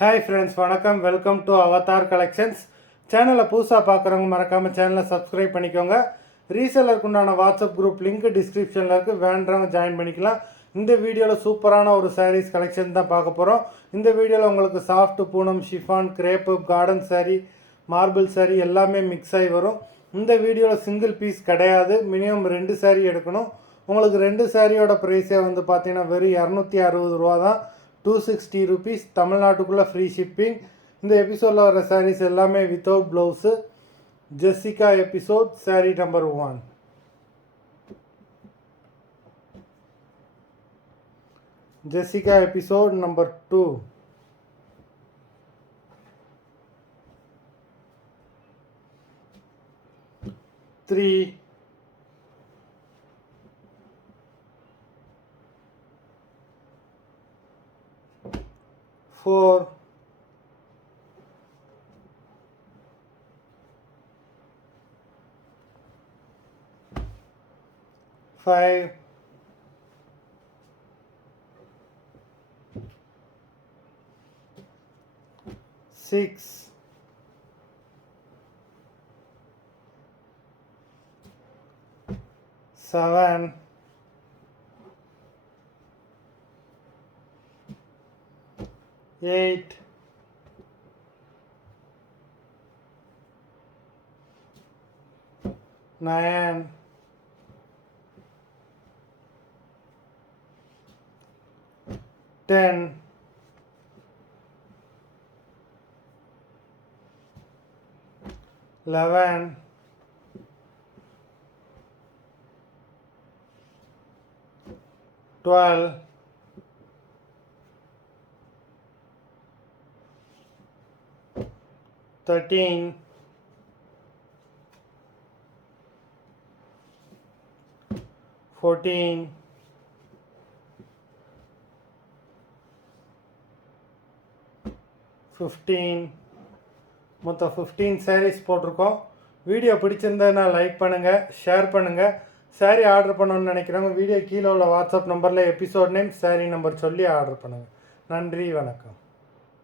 Hi friends, வணக்கம். Welcome to Avatar collections. சேனலை புதுசாக பார்க்குறவங்க மறக்காமல் சேனலை சப்ஸ்கிரைப் பண்ணிக்கோங்க. ரீசெல்லருக்கு உண்டான வாட்ஸ்அப் குரூப் லிங்க் டிஸ்கிரிப்ஷனில் இருக்குது, வேண்டவங்க ஜாயின் பண்ணிக்கலாம். இந்த வீடியோவில் சூப்பரான ஒரு சாரீஸ் கலெக்ஷன் தான் பார்க்க போகிறோம். இந்த வீடியோவில் உங்களுக்கு சாஃப்ட் Poonam, chiffon, crepe, garden sari, மார்பிள் சாரீ எல்லாமே மிக்ஸ் ஆகி வரும். இந்த வீடியோவில் சிங்கிள் பீஸ் கிடையாது, மினிமம் 2 சாரீ எடுக்கணும். உங்களுக்கு 2 சாரியோட ப்ரைஸே வந்து பார்த்தீங்கன்னா வெறும் 260 ரூபா தான். 260 rupees தமிழ்நாட்டுக்குள்ளே ஃப்ரீ ஷிப்பிங். இந்த எபிசோடில் வர சாரீஸ் எல்லாமே without blouse. Jessica episode sari நம்பர் 1. Jessica episode number 2. 3, 4, 5, 6, 7, 8, 9, 10, 11, 12, 13, 14, 15. மொத்தம் 15 சாரீஸ் போட்டிருக்கோம். வீடியோ பிடிச்சிருந்ததுன்னா லைக் பண்ணுங்கள், ஷேர் பண்ணுங்கள். சாரீ ஆர்டர் பண்ணணும்னு நினைக்கிறவங்க வீடியோ கீழே உள்ள வாட்ஸ்அப் நம்பரில் எபிசோட் நேம், சாரீ நம்பர் சொல்லி ஆர்டர் பண்ணுங்கள். நன்றி, வணக்கம்.